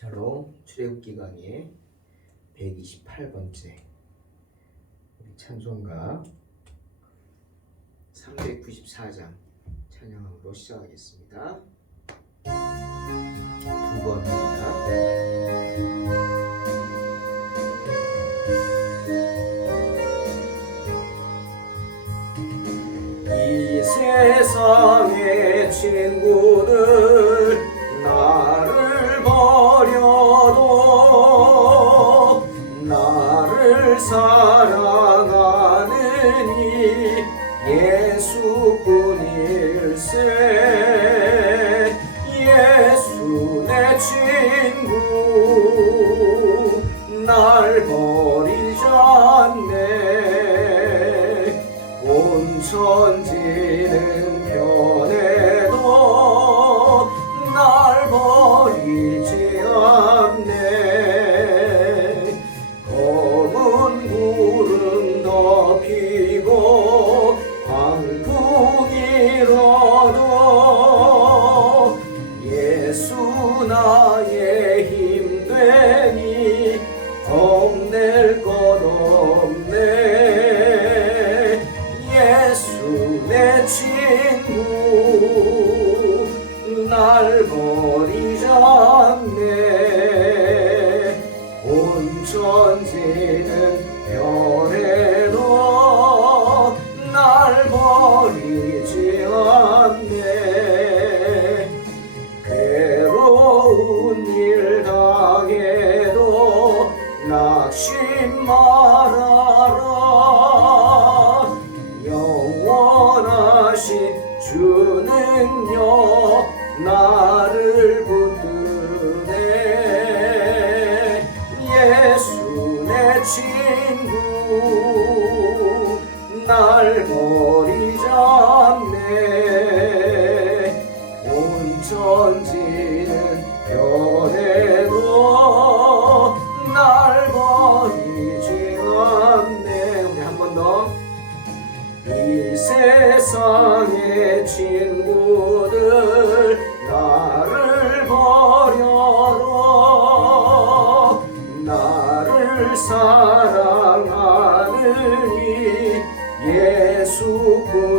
샬롬 출애굽기 강의 128번째 우리 찬송가 394장 찬양함으로 시작하겠습니다. 두 번입니다. 이 세상의 친구들 나를 버려도 나를 사랑하는 이 예수뿐일세. 예수 내 친구 날 버리지 않네. 온 천지는 변해도 날 버리지 않네. 검은 구름 덮이고 광풍이 일어도 예수 나의 힘 되니 겁낼 것 없네. 예수 내 친구 날 버리지 않네. 온 천지는 변해도 날 버리지 않네. 괴로운 일 당해도 낙심 말아라. 영원하신 주는요 나를 붙드네. 예수 내 친구 날 버리지 않네. 온 천지는 변해도 날 버리지 않네. 우리 한 번 더. 이 세상의 친구들 나를 버려도 나를 사랑하는 이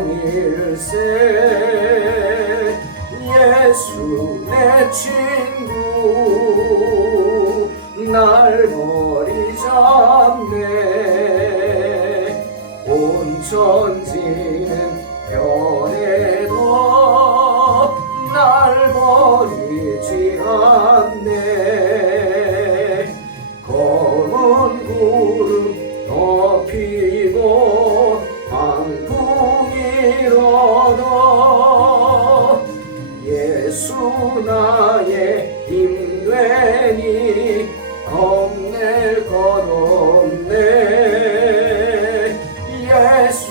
예수뿐일세. 예수 내 친구 날 버리지 않네. 온 천지는 변해도 날 버리지 않네. 검은 구름 덮이고 광풍이 일어도 예수 나의 힘 되니 겁낼 것 없네. 예수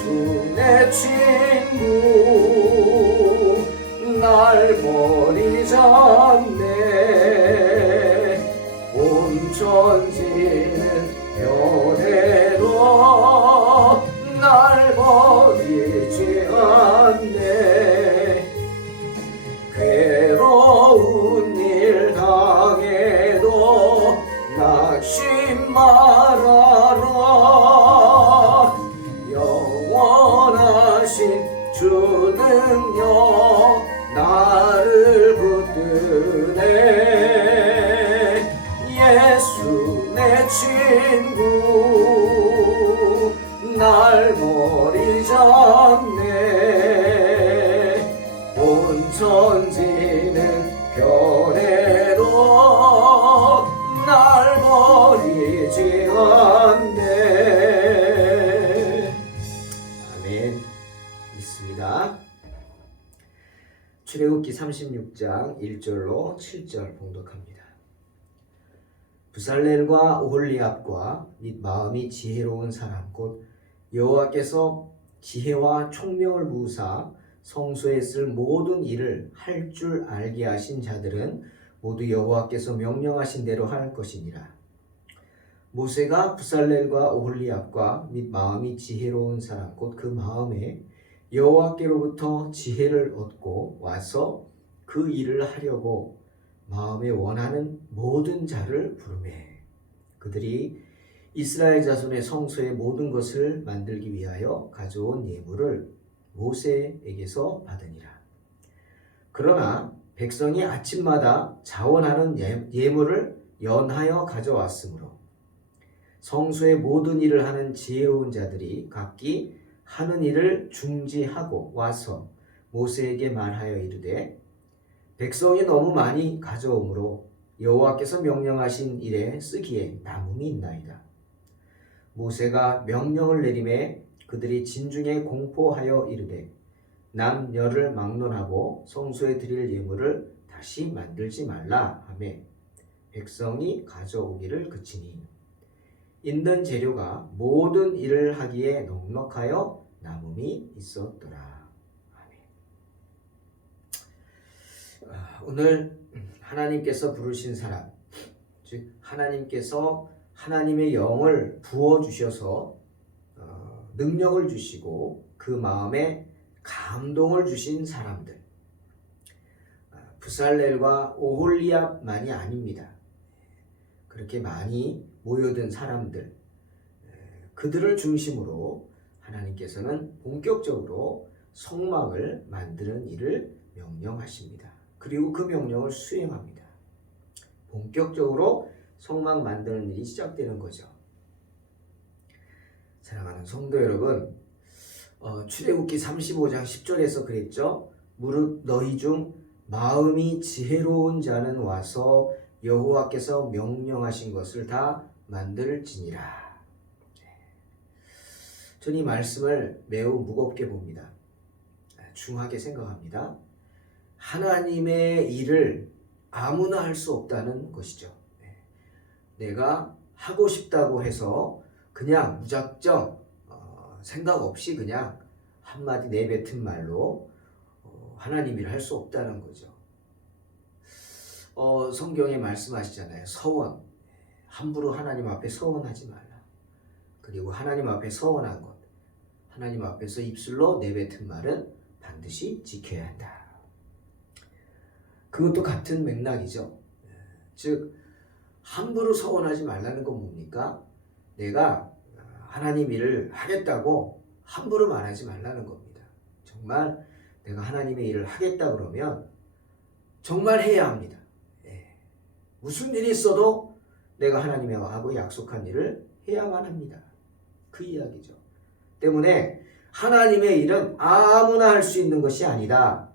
내 친구 날 버리지 않네. 온 천지는 변해도 날 버리지 않네. 괴로운 일 당해도 낙심 말아라. 영원하신 주는요 나를 붙드네. 예수 내 친구 날 버리지 않네. 온 천지는 변해도 날 버리지 않네. 아멘. 있습니다. 출애굽기 36장 1절로 7절 봉독합니다. 부살렐과 오홀리압과 및 마음이 지혜로운 사람 곧 여호와께서 지혜와 총명을 부으사 성소에 쓸 모든 일을 할 줄 알게 하신 자들은 모두 여호와께서 명령하신 대로 할 것이니라. 모세가 부살렐과 오홀리압과 및 마음이 지혜로운 사람 곧 그 마음에 여호와께로부터 지혜를 얻고 와서 그 일을 하려고 마음에 원하는 모든 자를 부르매 그들이 이스라엘 자손의 성소의 모든 것을 만들기 위하여 가져온 예물을 모세에게서 받으니라. 그러나 백성이 아침마다 자원하는 예물을 연하여 가져왔으므로 성소의 모든 일을 하는 지혜로운 자들이 각기 하는 일을 중지하고 와서 모세에게 말하여 이르되 백성이 너무 많이 가져오므로 여호와께서 명령하신 일에 쓰기에 남음이 있나이다. 모세가 명령을 내림에 그들이 진중에 공포하여 이르되 남녀를 막론하고 성소에 드릴 예물을 다시 만들지 말라 하며 백성이 가져오기를 그치니 있는 재료가 모든 일을 하기에 넉넉하여 남음이 있었더라. 아멘. 오늘 하나님께서 부르신 사람, 즉 하나님께서 하나님의 영을 부어주셔서 능력을 주시고 그 마음에 감동을 주신 사람들, 부살렐과 오홀리압만이 아닙니다. 그렇게 많이 모여든 사람들, 그들을 중심으로 하나님께서는 본격적으로 성막을 만드는 일을 명령하십니다. 그리고 그 명령을 수행합니다. 본격적으로 성막 만드는 일이 시작되는 거죠. 사랑하는 성도 여러분, 출애굽기 35장 10절에서 그랬죠. 무릇 너희 중 마음이 지혜로운 자는 와서 여호와께서 명령하신 것을 다 만들지니라. 저는 이 말씀을 매우 무겁게 봅니다. 중하게 생각합니다. 하나님의 일을 아무나 할 수 없다는 것이죠. 내가 하고 싶다고 해서 그냥 무작정 생각 없이 그냥 한마디 내뱉은 말로 하나님 일을 할 수 없다는 거죠. 성경에 말씀하시잖아요. 서원. 함부로 하나님 앞에 서원하지 말라. 그리고 하나님 앞에 서원한 것, 하나님 앞에서 입술로 내뱉은 말은 반드시 지켜야 한다. 그것도 같은 맥락이죠. 즉 함부로 서원하지 말라는 건 뭡니까? 내가 하나님 일을 하겠다고 함부로 말하지 말라는 겁니다. 정말 내가 하나님의 일을 하겠다 그러면 정말 해야 합니다. 무슨 일이 있어도 내가 하나님하고 약속한 일을 해야만 합니다. 그 이야기죠. 때문에 하나님의 일은 아무나 할 수 있는 것이 아니다.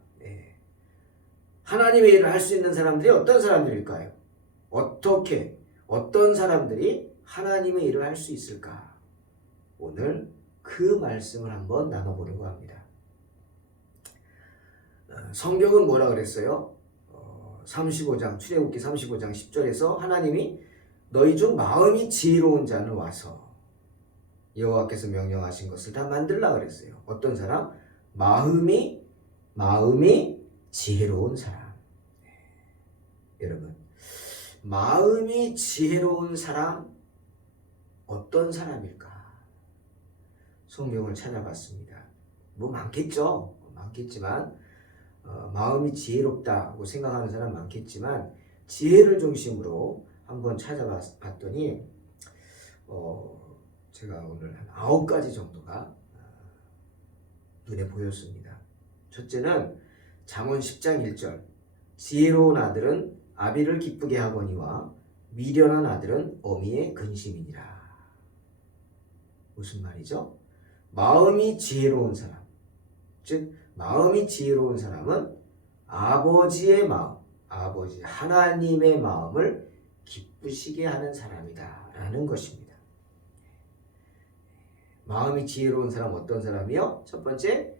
하나님의 일을 할 수 있는 사람들이 어떤 사람들일까요? 어떤 사람들이 하나님의 일을 할 수 있을까? 오늘 그 말씀을 한번 나눠보려고 합니다. 성경은 뭐라 그랬어요? 35장, 출애굽기 35장 10절에서 하나님이 너희 중 마음이 지혜로운 자는 와서 여호와께서 명령하신 것을 다 만들라 그랬어요. 어떤 사람? 마음이 지혜로운 사람. 여러분, 마음이 지혜로운 사람 어떤 사람일까? 성경을 찾아봤습니다. 뭐 많겠죠. 많겠지만 마음이 지혜롭다고 생각하는 사람 많겠지만 지혜를 중심으로 한번 찾아봤더니 제가 오늘 한 9가지 정도가 눈에 보였습니다. 첫째는 잠언 10장 1절 지혜로운 아들은 아비를 기쁘게 하거니와 미련한 아들은 어미의 근심이니라. 무슨 말이죠? 마음이 지혜로운 사람, 즉 마음이 지혜로운 사람은 아버지의 마음, 아버지 하나님의 마음을 기쁘시게 하는 사람이다 라는 것입니다. 마음이 지혜로운 사람 어떤 사람이요? 첫 번째,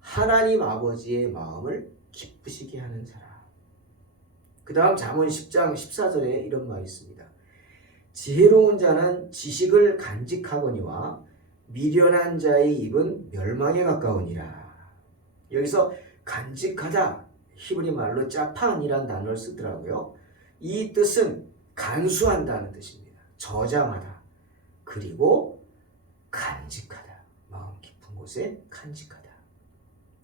하나님 아버지의 마음을 기쁘시게 하는 사람. 그 다음 잠언 10장 14절에 이런 말이 있습니다. 지혜로운 자는 지식을 간직하거니와 미련한 자의 입은 멸망에 가까우니라. 여기서 간직하다, 히브리 말로 짜판이라는 단어를 쓰더라고요. 이 뜻은 간수한다는 뜻입니다. 저장하다, 그리고 간직하다. 마음 깊은 곳에 간직하다.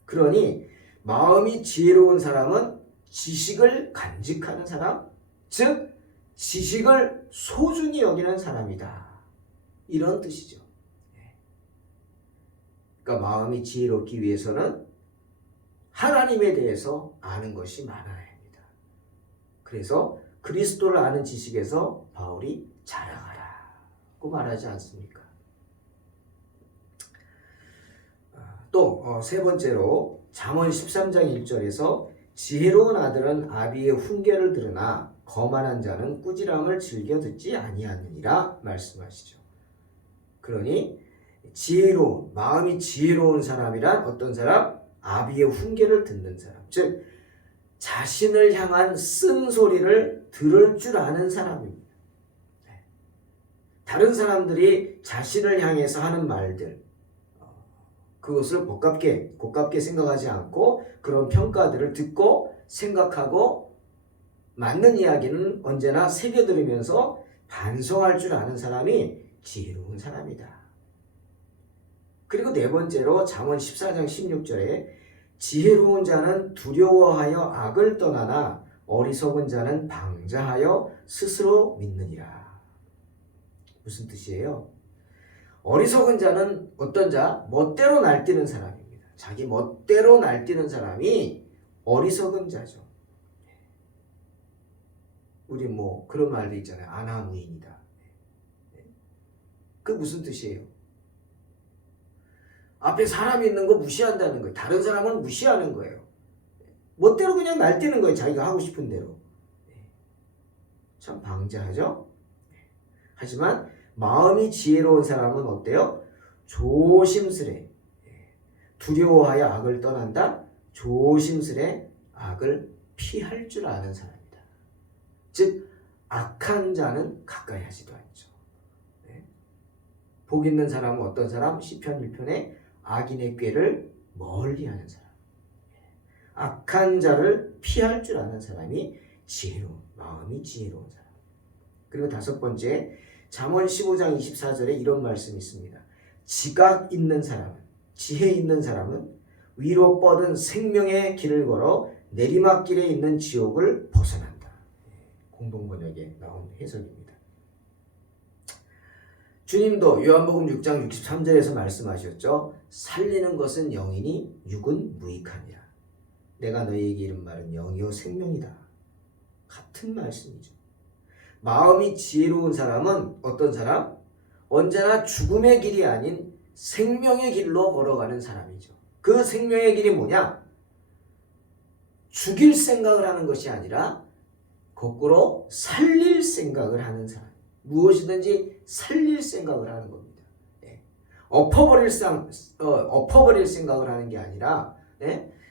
그러니 마음이 지혜로운 사람은 지식을 간직하는 사람, 즉 지식을 소중히 여기는 사람이다. 이런 뜻이죠. 그러니까 마음이 지혜롭기 위해서는 하나님에 대해서 아는 것이 많아야 합니다. 그래서 그리스도를 아는 지식에서 바울이 자라가라고 말하지 않습니까? 또 세 번째로 잠언 13장 1절에서 지혜로운 아들은 아비의 훈계를 들으나 거만한 자는 꾸지람을 즐겨 듣지 아니하느니라 말씀하시죠. 그러니 지혜로운, 마음이 지혜로운 사람이란 어떤 사람? 아비의 훈계를 듣는 사람. 즉 자신을 향한 쓴소리를 들을 줄 아는 사람입니다. 다른 사람들이 자신을 향해서 하는 말들, 그것을 고깝게 생각하지 않고 그런 평가들을 듣고 생각하고 맞는 이야기는 언제나 새겨들으면서 반성할 줄 아는 사람이 지혜로운 사람이다. 그리고 네 번째로 잠언 14장 16절에 지혜로운 자는 두려워하여 악을 떠나나 어리석은 자는 방자하여 스스로 믿느니라. 무슨 뜻이에요? 어리석은 자는 어떤 자? 멋대로 날뛰는 사람입니다. 자기 멋대로 날뛰는 사람이 어리석은 자죠. 우리 그런 말도 있잖아요. 안하무인이다. 그 무슨 뜻이에요? 앞에 사람이 있는 거 무시한다는 거예요. 다른 사람은 무시하는 거예요. 멋대로 그냥 날뛰는 거예요. 자기가 하고 싶은 대로. 참 방자하죠? 하지만 마음이 지혜로운 사람은 어때요? 조심스레 두려워하여 악을 떠난다. 조심스레 악을 피할 줄 아는 사람이다. 즉 악한 자는 가까이 하지도 않죠. 복 있는 사람은 어떤 사람? 시편 1편에 악인의 꾀를 멀리하는 사람. 악한 자를 피할 줄 아는 사람이 지혜로운, 마음이 지혜로운 사람. 그리고 다섯 번째, 잠언 15장 24절에 이런 말씀이 있습니다. 지각 있는 사람은, 지혜 있는 사람은 위로 뻗은 생명의 길을 걸어 내리막길에 있는 지옥을 벗어난다. 공동번역에 나온 해석입니다. 주님도 요한복음 6장 63절에서 말씀하셨죠. 살리는 것은 영이니 육은 무익하니라. 내가 너희에게 이른 말은 영이요 생명이다. 같은 말씀이죠. 마음이 지혜로운 사람은 어떤 사람? 언제나 죽음의 길이 아닌 생명의 길로 걸어가는 사람이죠. 그 생명의 길이 뭐냐? 죽일 생각을 하는 것이 아니라 거꾸로 살릴 생각을 하는 사람. 무엇이든지 살릴 생각을 하는 겁니다. 엎어버릴 생각을 하는 게 아니라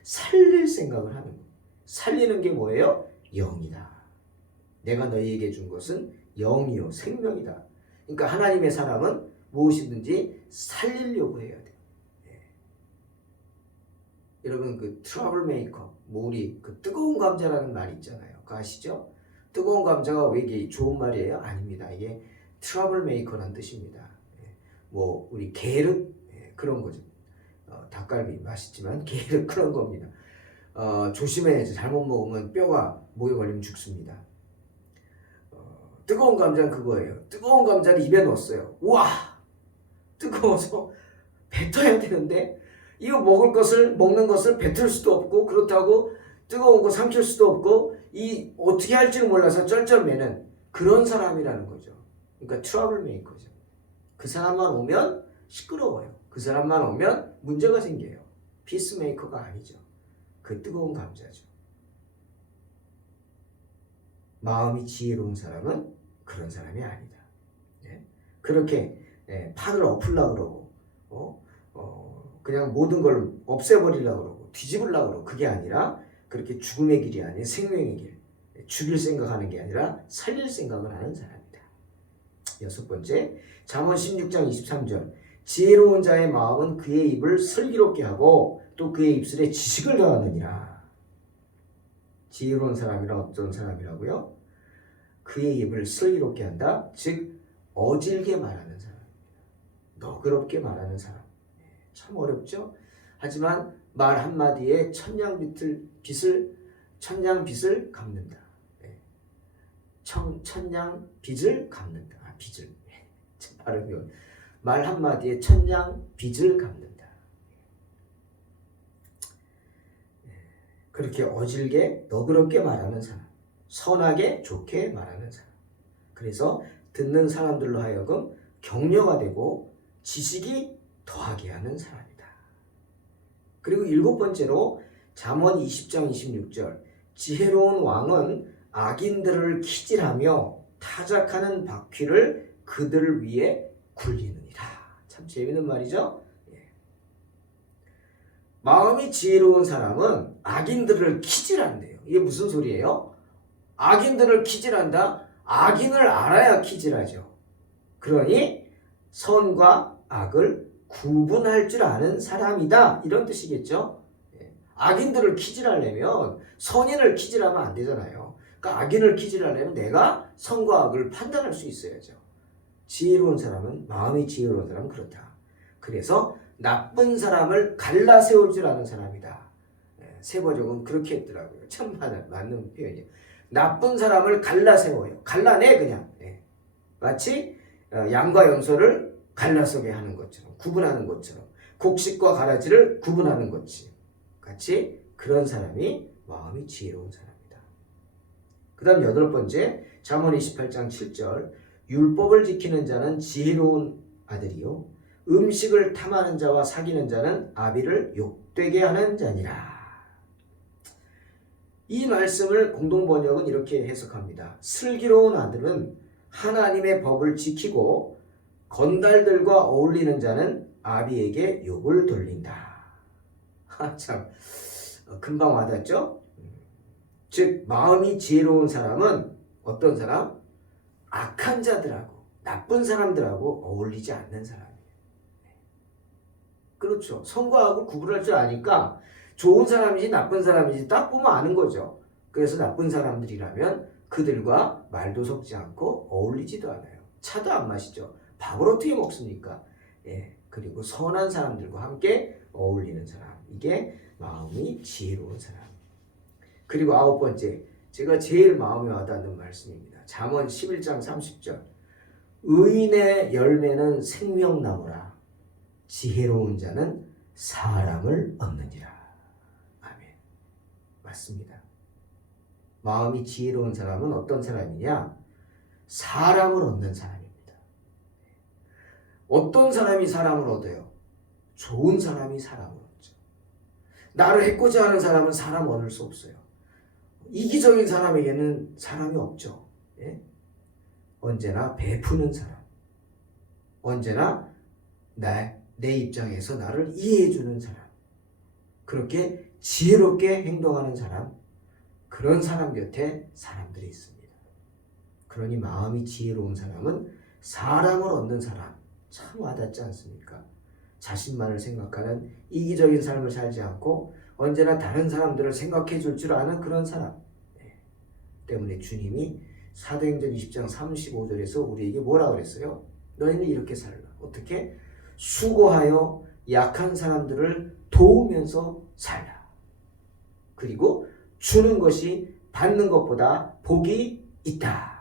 살릴 생각을 하는 거예요. 살리는 게 뭐예요? 영이다. 내가 너희에게 준 것은 영이요 생명이다. 그러니까 하나님의 사람은 무엇이든지 살리려고 해야 돼요. 여러분 그 트러블 메이커, 우리 그 뜨거운 감자라는 말이 있잖아요. 그거 아시죠? 뜨거운 감자가 왜 이게 좋은 말이에요? 아닙니다. 이게 트러블 메이커라는 뜻입니다. 우리 게르 그런 거죠. 닭갈비 맛있지만 게르 그런 겁니다. 조심해야죠. 잘못 먹으면 뼈가 목에 걸리면 죽습니다. 뜨거운 감자는 그거예요. 뜨거운 감자를 입에 넣었어요. 우와! 뜨거워서 뱉어야 되는데 이거 먹는 것을 뱉을 수도 없고 그렇다고 뜨거운 거 삼킬 수도 없고 이 어떻게 할지를 몰라서 쩔쩔매는 그런 사람이라는 거죠. 그러니까 트러블 메이커죠. 그 사람만 오면 시끄러워요. 그 사람만 오면 문제가 생겨요. 피스 메이커가 아니죠. 그 뜨거운 감자죠. 마음이 지혜로운 사람은 그런 사람이 아니다. 그렇게 판을 엎으려고 그러고 그냥 모든 걸 없애버리려고 그러고 뒤집으려고 그러고 그게 아니라 그렇게 죽음의 길이 아닌 생명의 길, 죽일 생각하는 게 아니라 살릴 생각을 하는 사람이다. 여섯 번째, 잠언 16장 23절 지혜로운 자의 마음은 그의 입을 슬기롭게 하고 또 그의 입술에 지식을 더하느니라. 지혜로운 사람이란 어떤 사람이라고요? 그의 입을 슬기롭게 한다. 즉 어질게 말하는 사람입니다. 너그럽게 말하는 사람. 참 어렵죠? 하지만 말 한마디에 천냥빚을 천냥 빚을 갚는다. 예. 천냥 빚을 갚는다. 빚을. 발음이 말 한마디에 천냥 빚을 갚는다. 그렇게 어질게 너그럽게 말하는 사람, 선하게 좋게 말하는 사람. 그래서 듣는 사람들로 하여금 격려가 되고 지식이 더하게 하는 사람이다. 그리고 7번째로 잠언 20장 26절 지혜로운 왕은 악인들을 키질하며 타작하는 바퀴를 그들을 위해 굴리느니라. 참 재미있는 말이죠. 예. 마음이 지혜로운 사람은 악인들을 키질한대요. 이게 무슨 소리예요? 악인들을 키질한다? 악인을 알아야 키질하죠. 그러니 선과 악을 구분할 줄 아는 사람이다. 이런 뜻이겠죠. 악인들을 키질하려면 선인을 키질하면 안 되잖아요. 그러니까 악인을 키질하려면 내가 선과 악을 판단할 수 있어야죠. 지혜로운 사람은, 마음이 지혜로운 사람은 그렇다. 그래서 나쁜 사람을 갈라 세울 줄 아는 사람이다. 세번역은 그렇게 했더라고요. 참 맞는 표현이에요. 나쁜 사람을 갈라 세워요. 갈라내 그냥. 마치 양과 염소를 갈라서게 하는 것처럼, 구분하는 것처럼, 곡식과 가라지를 구분하는 것이 같이 그런 사람이 마음이 지혜로운 사람이다. 그 다음 8번째 잠언 28장 7절 율법을 지키는 자는 지혜로운 아들이요 음식을 탐하는 자와 사귀는 자는 아비를 욕되게 하는 자니라. 이 말씀을 공동번역은 이렇게 해석합니다. 슬기로운 아들은 하나님의 법을 지키고 건달들과 어울리는 자는 아비에게 욕을 돌린다. 참 금방 와닿죠? 즉 마음이 지혜로운 사람은 어떤 사람? 악한 자들하고 나쁜 사람들하고 어울리지 않는 사람이에요. 그렇죠. 선과 악을 구분할 줄 아니까 좋은 사람인지 나쁜 사람인지 딱 보면 아는 거죠. 그래서 나쁜 사람들이라면 그들과 말도 섞지 않고 어울리지도 않아요. 차도 안 마시죠. 밥을 어떻게 먹습니까? 그리고 선한 사람들과 함께 어울리는 사람. 이게 마음이 지혜로운 사람. 그리고 9번째, 제가 제일 마음에 와닿는 말씀입니다. 잠언 11장 30절. 의인의 열매는 생명나무라. 지혜로운 자는 사람을 얻느니라. 아멘. 맞습니다. 마음이 지혜로운 사람은 어떤 사람이냐? 사람을 얻는 사람입니다. 어떤 사람이 사람을 얻어요? 좋은 사람이 사람을 얻죠. 나를 해코지 하는 사람은 사람 얻을 수 없어요. 이기적인 사람에게는 사람이 없죠. 언제나 베푸는 사람. 언제나 내 입장에서 나를 이해해주는 사람. 그렇게 지혜롭게 행동하는 사람. 그런 사람 곁에 사람들이 있습니다. 그러니 마음이 지혜로운 사람은 사람을 얻는 사람. 참 와닿지 않습니까? 자신만을 생각하는 이기적인 삶을 살지 않고 언제나 다른 사람들을 생각해 줄 줄 아는 그런 사람. 때문에 주님이 사도행전 20장 35절에서 우리에게 뭐라 그랬어요? 너희는 이렇게 살라. 어떻게? 수고하여 약한 사람들을 도우면서 살라. 그리고 주는 것이 받는 것보다 복이 있다.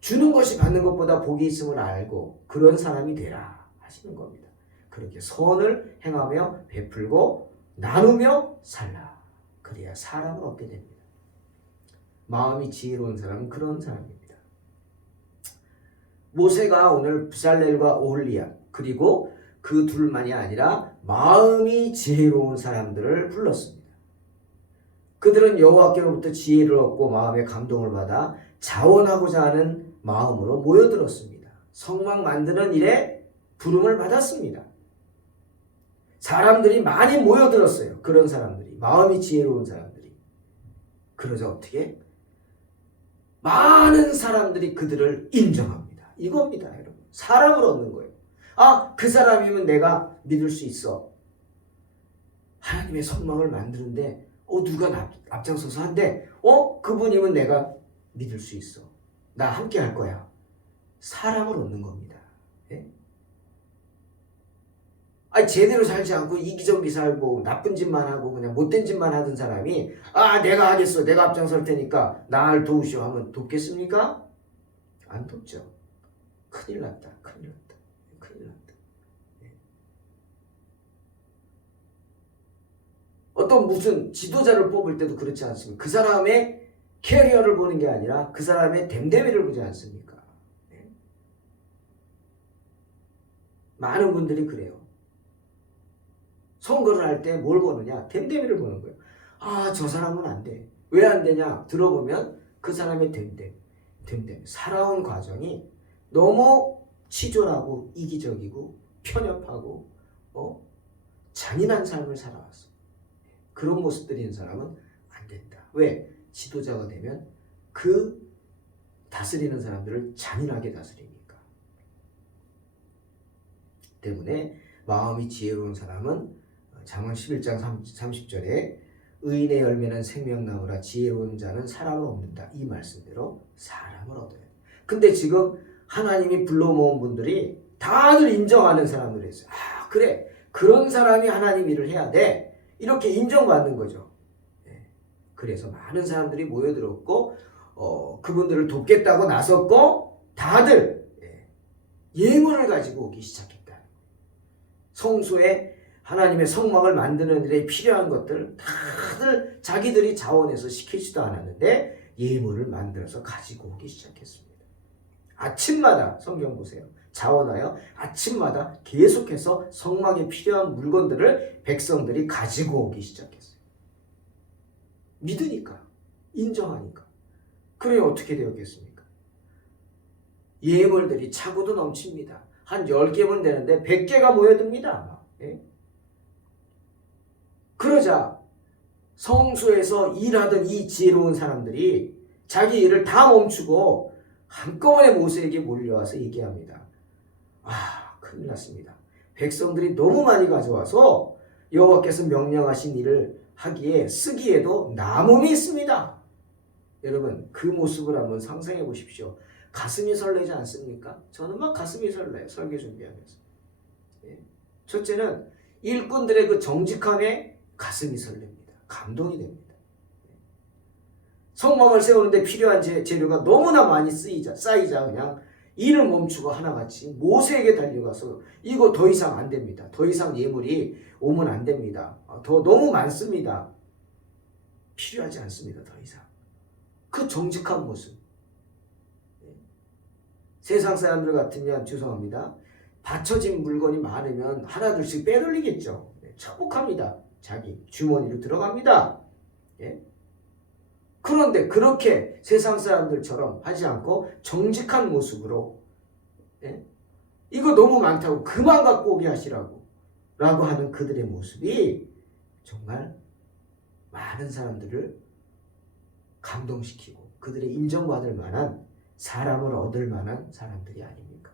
주는 것이 받는 것보다 복이 있음을 알고 그런 사람이 되라 하시는 겁니다. 그렇게 선을 행하며 베풀고 나누며 살라. 그래야 사람을 얻게 됩니다. 마음이 지혜로운 사람은 그런 사람입니다. 모세가 오늘 부살렐과 오홀리압 그리고 그 둘만이 아니라 마음이 지혜로운 사람들을 불렀습니다. 그들은 여호와께로부터 지혜를 얻고 마음의 감동을 받아 자원하고자 하는 마음으로 모여들었습니다. 성막 만드는 일에 부름을 받았습니다. 사람들이 많이 모여들었어요. 그런 사람들이, 마음이 지혜로운 사람들이. 그러자 어떻게? 많은 사람들이 그들을 인정합니다. 이겁니다, 여러분. 사람을 얻는 거예요. 아, 그 사람이면 내가 믿을 수 있어. 하나님의 성막을 만드는데 누가 앞장서서 한대. 그분이면 내가 믿을 수 있어. 나 함께 할 거야. 사람을 얻는 겁니다. 제대로 살지 않고 이기적이 살고 나쁜 짓만 하고 그냥 못된 짓만 하던 사람이 내가 하겠어. 내가 앞장설 테니까 나를 도우시오 하면 돕겠습니까? 안 돕죠. 큰일 났다. 큰일 났다. 큰일 났다. 어떤 무슨 지도자를 뽑을 때도 그렇지 않습니까? 그 사람의 캐리어를 보는 게 아니라 그 사람의 됨됨이를 보지 않습니까? 많은 분들이 그래요. 선거를 할 때 뭘 보느냐? 됨됨이를 보는 거예요. 저 사람은 안 돼. 왜 안 되냐? 들어보면 그 사람의 됨됨. 살아온 과정이 너무 치졸하고 이기적이고 편협하고 잔인한 삶을 살아왔어. 그런 모습들이 있는 사람은 안 된다. 왜? 지도자가 되면 그 다스리는 사람들을 잔인하게 다스리니까. 때문에 마음이 지혜로운 사람은 잠언 11장 30절에 의인의 열매는 생명나무라 지혜로운 자는 사람을 얻는다. 이 말씀대로 사람을 얻어야 돼. 근데 지금 하나님이 불러 모은 분들이 다들 인정하는 사람들이 있어요. 그래. 그런 사람이 하나님 일을 해야 돼. 이렇게 인정받는 거죠. 그래서 많은 사람들이 모여들었고 그분들을 돕겠다고 나섰고 다들 예물을 가지고 오기 시작했다. 성소에 하나님의 성막을 만드는 일에 필요한 것들 다들 자기들이 자원해서 시키지도 않았는데 예물을 만들어서 가지고 오기 시작했습니다. 아침마다 성경 보세요. 자원하여 아침마다 계속해서 성막에 필요한 물건들을 백성들이 가지고 오기 시작했어요. 믿으니까, 인정하니까. 그래 어떻게 되었겠습니까? 예물들이 차고도 넘칩니다. 한 10개면 되는데 100개가 모여듭니다. 그러자 성소에서 일하던 이 지혜로운 사람들이 자기 일을 다 멈추고 한꺼번에 모세에게 몰려와서 얘기합니다. 큰일 났습니다. 백성들이 너무 많이 가져와서 여호와께서 명령하신 일을 하기에 쓰기에도 남음이 있습니다. 여러분 그 모습을 한번 상상해 보십시오. 가슴이 설레지 않습니까? 저는 막 가슴이 설레요. 설교 준비하면서. 첫째는 일꾼들의 그 정직함에 가슴이 설렙니다. 감동이 됩니다. 성막을 세우는데 필요한 재료가 너무나 많이 쌓이자 그냥 일을 멈추고 하나같이 모세에게 달려가서 이거 더 이상 안 됩니다. 더 이상 예물이 오면 안 됩니다. 너무 많습니다. 필요하지 않습니다. 더 이상. 그 정직한 모습. 세상 사람들 같으면 죄송합니다. 받쳐진 물건이 많으면 하나둘씩 빼돌리겠죠. 차복합니다. 자기 주머니로 들어갑니다. 그런데 그렇게 세상 사람들처럼 하지 않고 정직한 모습으로 이거 너무 많다고 그만 갖고 오게 하시라고 라고 하는 그들의 모습이 정말 많은 사람들을 감동시키고 그들의 인정받을 만한 사람을 얻을 만한 사람들이 아닙니까?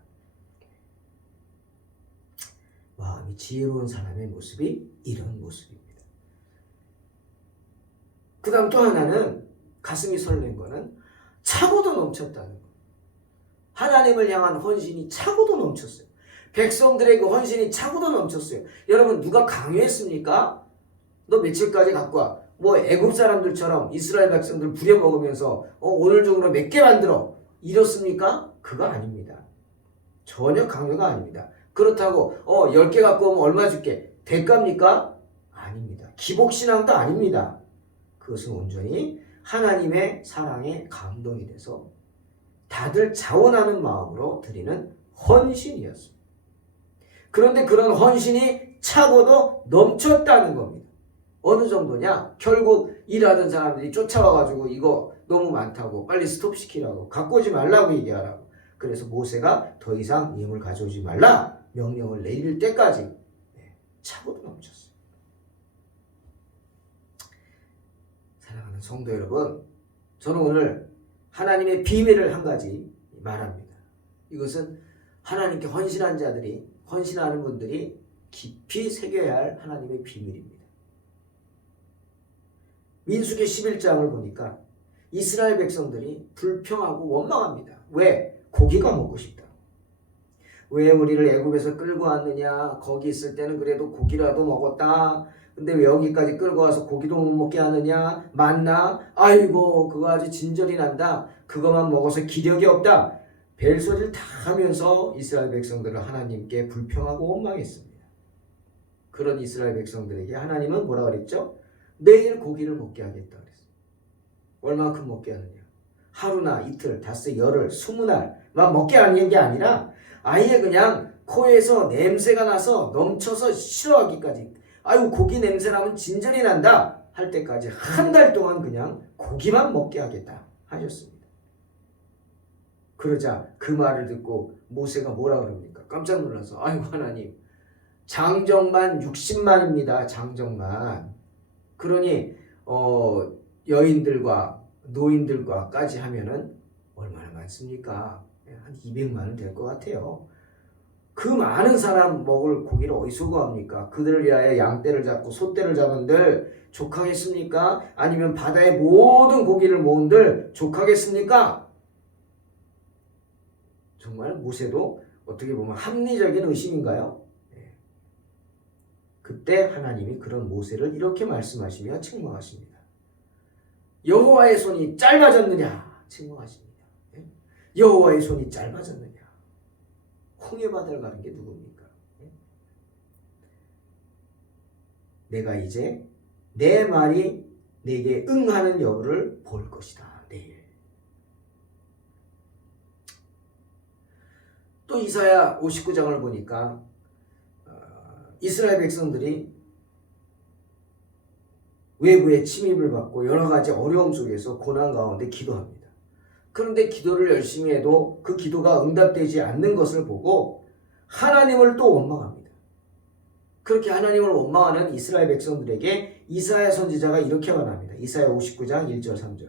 마음이 지혜로운 사람의 모습이 이런 모습입니다. 그 다음 또 하나는 가슴이 설렌 거는 차고도 넘쳤다는 거. 하나님을 향한 헌신이 차고도 넘쳤어요. 백성들의 그 헌신이 차고도 넘쳤어요. 여러분 누가 강요했습니까? 너 며칠까지 갖고 와. 애굽 사람들처럼 이스라엘 백성들 부려먹으면서 오늘 중으로 몇 개 만들어. 이렇습니까? 그거 아닙니다. 전혀 강요가 아닙니다. 그렇다고 10개 갖고 오면 얼마 줄게. 대가입니까? 아닙니다. 기복신앙도 아닙니다. 그것은 온전히 하나님의 사랑에 감동이 돼서 다들 자원하는 마음으로 드리는 헌신이었습니다. 그런데 그런 헌신이 차고도 넘쳤다는 겁니다. 어느 정도냐? 결국 일하던 사람들이 쫓아와가지고 이거 너무 많다고 빨리 스톱시키라고 갖고 오지 말라고 얘기하라고. 그래서 모세가 더 이상 예물 가져오지 말라 명령을 내릴 때까지 차고도 넘쳤어요. 사랑하는 성도 여러분, 저는 오늘 하나님의 비밀을 한 가지 말합니다. 이것은 하나님께 헌신한 자들이, 헌신하는 분들이 깊이 새겨야 할 하나님의 비밀입니다. 민수기 11장을 보니까 이스라엘 백성들이 불평하고 원망합니다. 왜? 고기가 먹고 싶다. 왜 우리를 애굽에서 끌고 왔느냐? 거기 있을 때는 그래도 고기라도 먹었다. 근데 왜 여기까지 끌고 와서 고기도 못 먹게 하느냐? 맞나? 아이고 그거 아주 진절이 난다. 그것만 먹어서 기력이 없다. 벨소리를 다 하면서 이스라엘 백성들을 하나님께 불평하고 원망했습니다. 그런 이스라엘 백성들에게 하나님은 뭐라 그랬죠? 내일 고기를 먹게 하겠다 그랬어요. 얼만큼 먹게 하느냐? 하루나 이틀, 닷새, 열흘, 20날만 먹게 하는 게 아니라 아예 그냥 코에서 냄새가 나서 넘쳐서 싫어하기까지, 아유 고기 냄새 나면 진절이 난다 할 때까지 한 달 동안 그냥 고기만 먹게 하겠다 하셨습니다. 그러자 그 말을 듣고 모세가 뭐라 그럽니까? 깜짝 놀라서 아이고 하나님, 장정만 60만입니다. 장정만. 그러니 여인들과 노인들과까지 하면은 얼마나 많습니까? 한 200만은 될 것 같아요. 그 많은 사람 먹을 고기를 어디서 구합니까? 그들을 위하여 양떼를 잡고 소떼를 잡은들 족하겠습니까? 아니면 바다의 모든 고기를 모은들 족하겠습니까? 정말 모세도 어떻게 보면 합리적인 의심인가요? 그때 하나님이 그런 모세를 이렇게 말씀하시며 책망하십니다. 여호와의 손이 짧아졌느냐? 책망하십니다. 여호와의 손이 짧아졌느냐? 홍해 바다를 가는 게 누굽니까? 내가 이제 내 말이 내게 응하는 여부를 볼 것이다. 내일. 또 이사야 59장을 보니까 이스라엘 백성들이 외부의 침입을 받고 여러 가지 어려움 속에서 고난 가운데 기도합니다. 그런데 기도를 열심히 해도 그 기도가 응답되지 않는 것을 보고 하나님을 또 원망합니다. 그렇게 하나님을 원망하는 이스라엘 백성들에게 이사야 선지자가 이렇게 말합니다. 이사야 59장 1절 3절.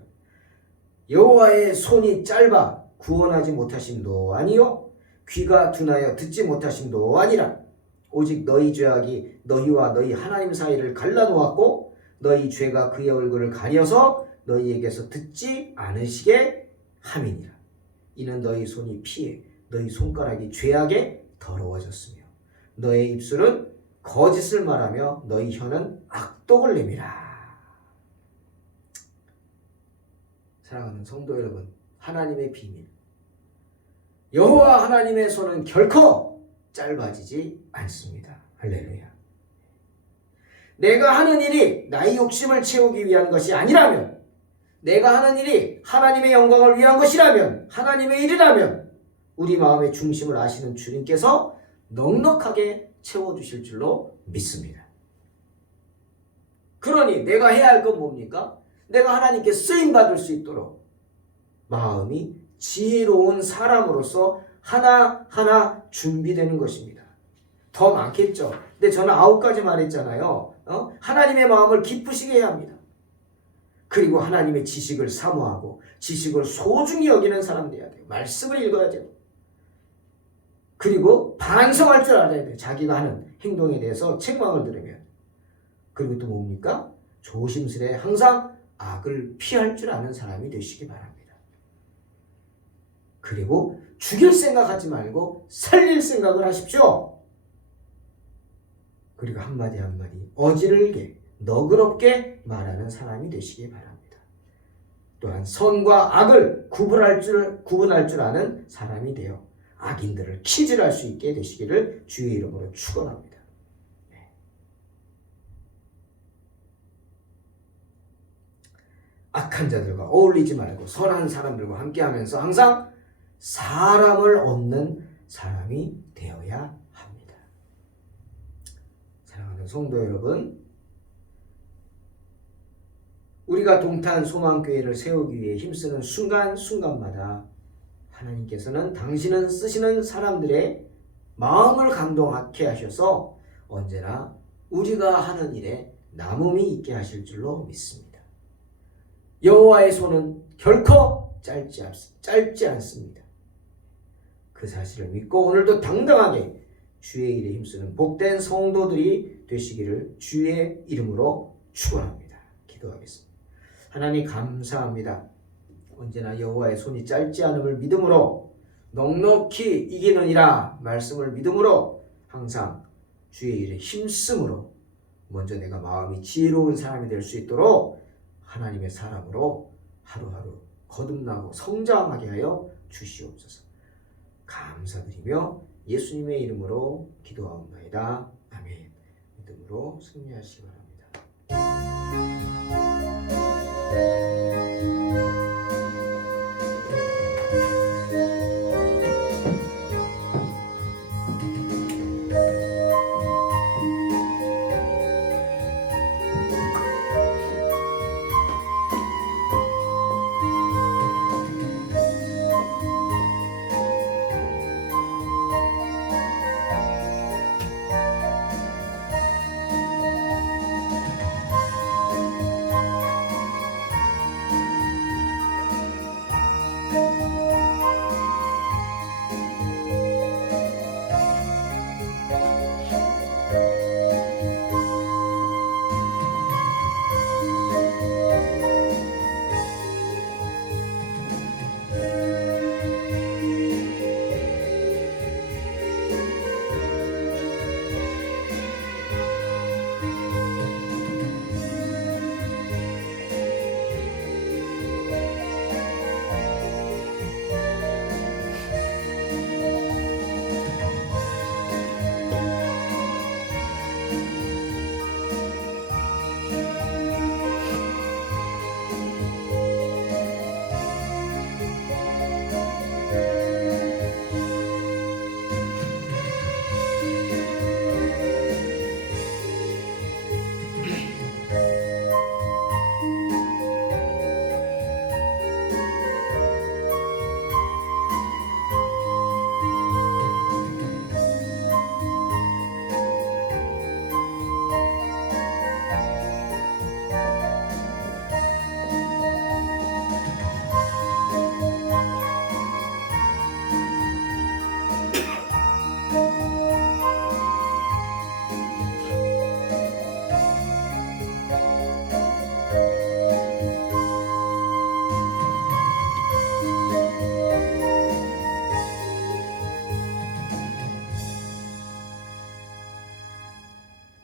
여호와의 손이 짧아 구원하지 못하심도 아니요 귀가 둔하여 듣지 못하심도 아니라 오직 너희 죄악이 너희와 너희 하나님 사이를 갈라놓았고 너희 죄가 그의 얼굴을 가려서 너희에게서 듣지 않으시게 함이니라. 이는 너희 손이 피해 너희 손가락이 죄악에 더러워졌으며 너의 입술은 거짓을 말하며 너희 혀는 악독을 내밀라. 사랑하는 성도 여러분, 하나님의 비밀, 여호와 하나님의 손은 결코 짧아지지 않습니다. 할렐루야. 내가 하는 일이 나의 욕심을 채우기 위한 것이 아니라면, 내가 하는 일이 하나님의 영광을 위한 것이라면, 하나님의 일이라면 우리 마음의 중심을 아시는 주님께서 넉넉하게 채워주실 줄로 믿습니다. 그러니 내가 해야 할 건 뭡니까? 내가 하나님께 쓰임받을 수 있도록 마음이 지혜로운 사람으로서 하나하나 준비되는 것입니다. 더 많겠죠. 근데 저는 9가지 말했잖아요. 하나님의 마음을 기쁘시게 해야 합니다. 그리고 하나님의 지식을 사모하고 지식을 소중히 여기는 사람 돼야 돼요. 말씀을 읽어야 돼요. 그리고 반성할 줄 알아야 돼요. 자기가 하는 행동에 대해서 책망을 들으면. 그리고 또 뭡니까? 조심스레 항상 악을 피할 줄 아는 사람이 되시기 바랍니다. 그리고 죽일 생각하지 말고 살릴 생각을 하십시오. 그리고 한마디 한마디 어지르게 너그럽게 말하는 사람이 되시기 바랍니다. 또한 선과 악을 구분할 줄 아는 사람이 되어 악인들을 키질할 수 있게 되시기를 주의 이름으로 축원합니다. 네. 악한 자들과 어울리지 말고 선한 사람들과 함께하면서 항상 사람을 얻는 사람이 되어야 합니다. 사랑하는 성도 여러분, 우리가 동탄 소망교회를 세우기 위해 힘쓰는 순간순간마다 하나님께서는 당신은 쓰시는 사람들의 마음을 감동하게 하셔서 언제나 우리가 하는 일에 남음이 있게 하실 줄로 믿습니다. 여호와의 손은 결코 짧지 않습니다. 그 사실을 믿고 오늘도 당당하게 주의 일에 힘쓰는 복된 성도들이 되시기를 주의 이름으로 축원합니다. 기도하겠습니다. 하나님 감사합니다. 언제나 여호와의 손이 짧지 않음을 믿음으로 넉넉히 이기느니라 말씀을 믿음으로 항상 주의 일에 힘쓰므로 먼저 내가 마음이 지혜로운 사람이 될 수 있도록 하나님의 사람으로 하루하루 거듭나고 성장하게 하여 주시옵소서. 감사드리며 예수님의 이름으로 기도하옵나이다. 아멘. 믿음으로 승리하시기 바랍니다.